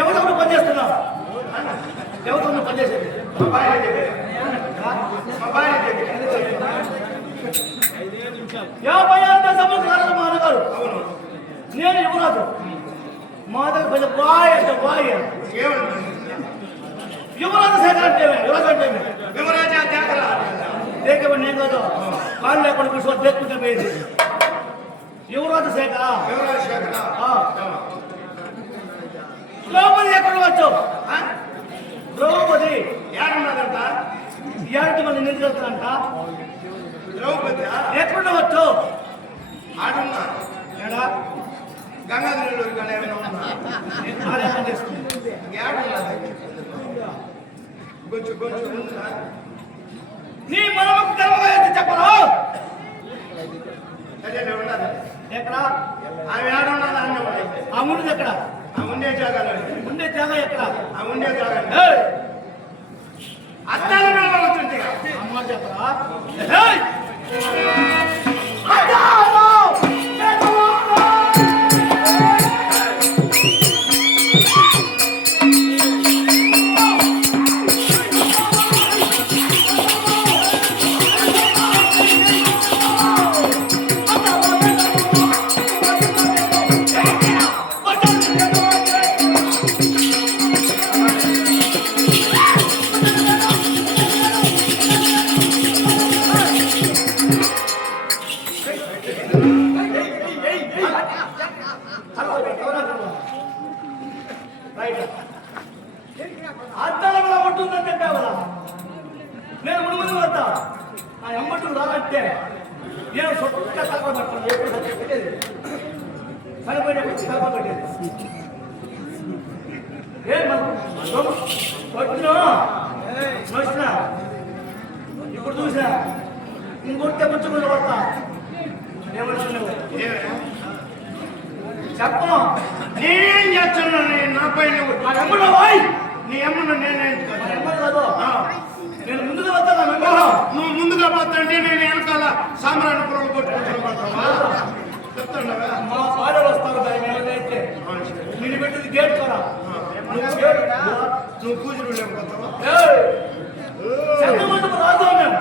ఎవరు పనిచేస్తున్నారు? ఎవరు పనిచేసేది? యాభై అంత సంవత్సరాలు మా అన్నగారు, నేను యువరాజు. మా దగ్గర కొంచెం బాయ్ అంటే బాయ్ యువరాజు శేఖర్ అంటే యువరాజు అంటే యువరాజా దేకమని నేను కాదు, కాళ్ళు లేకుండా కూర్చో దేక్కుంటే పోయేది యువరాజు శేఖరా. ద్రౌపది ఎక్కడ వచ్చావు? ద్రౌపది ఏడున్నదంట, 7 మంది నిలుచుంట. ద్రౌపది ఎక్కడ వచ్చావు? ఆడున్నా ఏడా గంగాధర నీ మనకు తెలవలేదు చెప్పరా? ఎక్కడ ఆమె ఆడున్నది అన్న ఆ ముందు ఎక్కడ? ఆ ఉండే జాగా ఎక్కడ? ఆ ఉండే జాగా అద్దాల మీద వస్తుంది అమ్మ చెప్పరా? అద్దాల మీద ఉంటుందని చెప్పావు కదా, నేను ముందు వద్దా ఆ ఎమ్మట్టు రాలంటే నేను సొక్క తక్కువ పట్టాను. ఎప్పుడు పెట్టేది సరిపోయినప్పుడు తక్కువ పెట్టేది వచ్చినా ఇప్పుడు చూసా ఇంకొట్టే ముచ్చుకుని వస్తా. ఏమనుకున్నావు? చెప్పను నేనేం చేస్తున్నా? నా పైన ఎమ్మడు పోయి నీ ఎమ్మను నేనే కాదు. నేను ముందుగా వస్తాను. నువ్వు ముందుగా పోతాంటే నేను వెనకాల సామ్రాణ పొలం కొట్టుకుంటున్నా చెప్తాను. మా ఫాదర్ వస్తారు ఏమైతే నేను పెట్టింది గేట్ కదా, నువ్వు పూజలు లేకపోతావా? రాదు మేము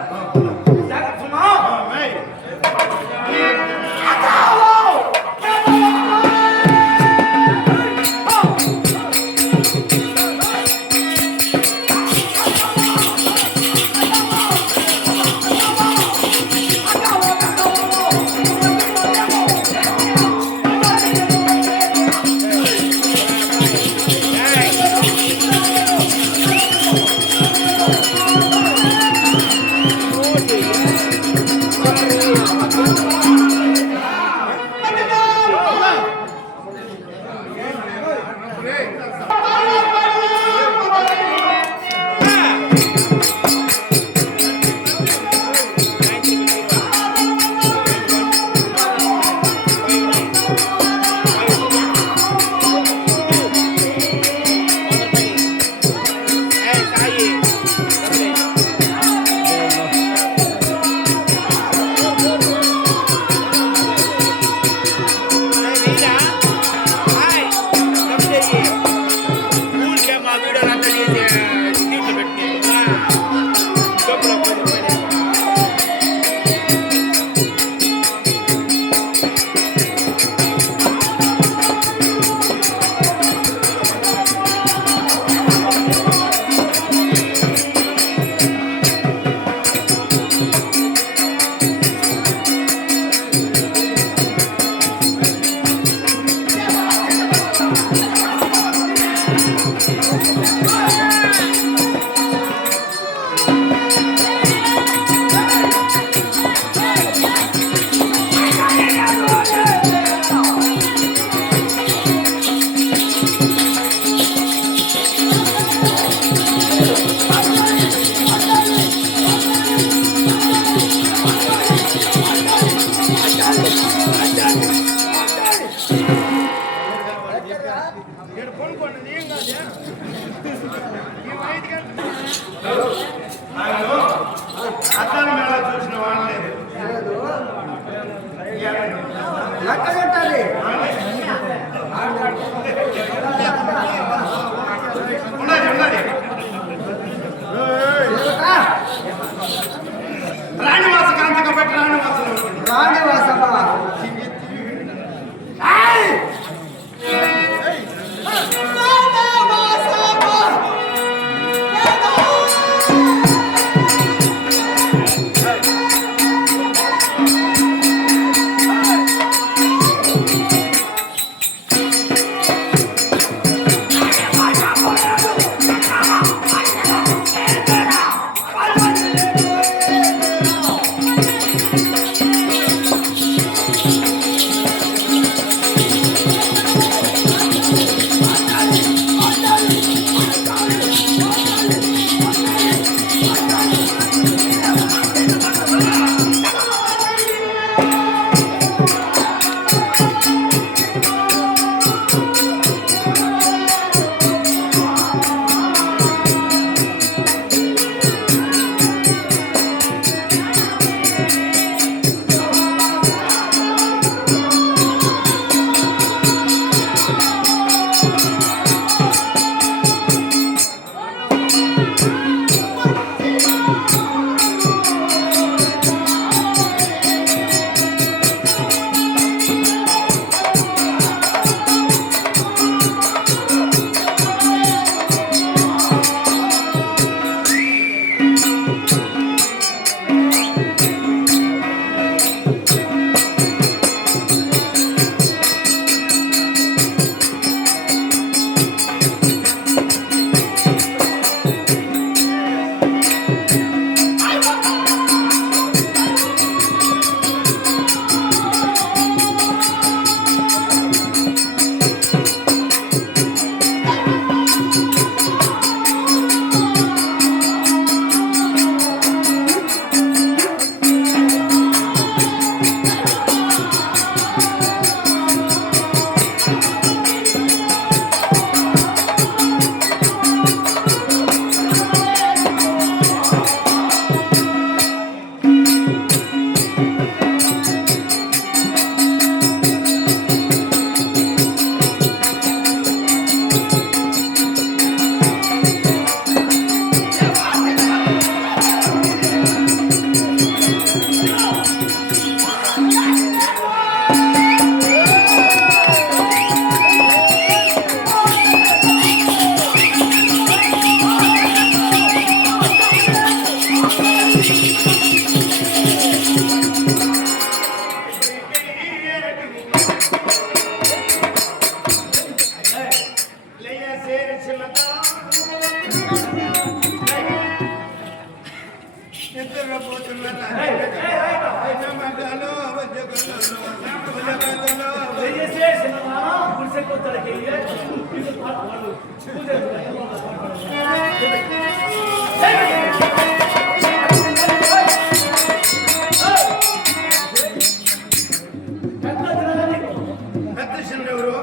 పెద్ద చిన్న ఎవరు?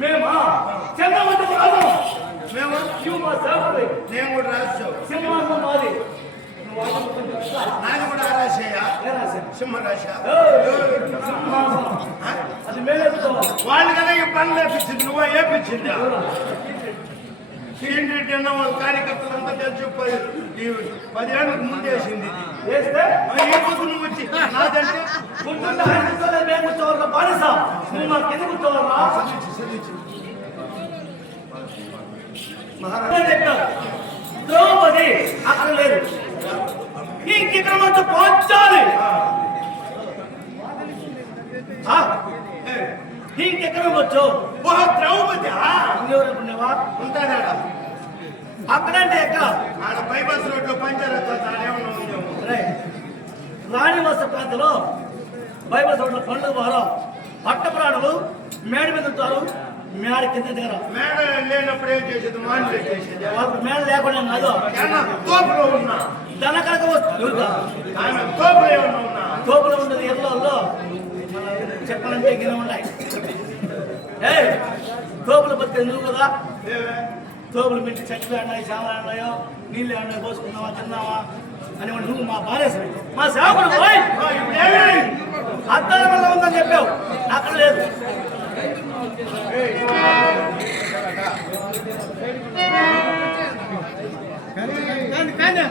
మేమా చంద్రమంతపు రాజు మేము శివ మా సేవకుడు నేను కూడా రాసావు. సింహాసనం మాది నాది కూడా రాసేయ సింహరాశ. సింహాసనం అది మేలేసుకోవాలి. వాళ్ళు కదా ఈ పనులు వేపించింది, నువ్వు వేపించింది. ఏంటంటే వాళ్ళ కార్యకర్తలంతా తెలిసి ఈ 10 ఏళ్ళకు ముందేసింది. వేస్తే ఈ పొద్దు నువ్వు వచ్చి నాదంటే ముందున్న హైదరాబాద్ మేము కూర్చోవాలా బానిస నువ్వు మా కింద కూర్చోవాలా మహారాజా చెప్పారు ద్రౌపది అక్కడ లేదు ఈ కిక్రమంతా పోచాలి ఇంకెక్కడ వచ్చు ద్రౌపది ఇంకెవరుకునేవా ఉంటాడా? అక్కడంటే ఎక్కడ ఆడ బైపాస్ రోడ్లో పంచాయతీ ఏమన్నా ఉందేమో. రాణివాస ప్రాంతంలో బైబిల్ రోడ్ల పండుగ వారం పట్ట ప్రాణులు మేడ మీద ఉంటారు మేడ కింద దగ్గర మేడ లేనప్పుడు ఏం చేసేది? మాన్లే చేసేది. వాళ్ళకి మేడ లేకుండా కాదు ఏమన్నా తోపులో ఉన్నా దనకరక ఆమె తోపులో ఏమన్నా ఉన్నా తోపులో ఉన్నది ఎల్లలో చెప్పాలంటే గిన్నె ఉన్నాయి తోపులు బతికే నువ్వు కదా ఏమే? తోపులు పెట్టి చెట్లు అన్నాయి చామలు అన్నాయో నీళ్ళు అన్నాయి పోసుకున్నావా తిన్నావా అని నువ్వు మా బాలేసు మా సేవకుడు ఇప్పుడు ఏమే? అద్దాల వల్ల ఉందని చెప్పావు అక్కడ లేదు కానీ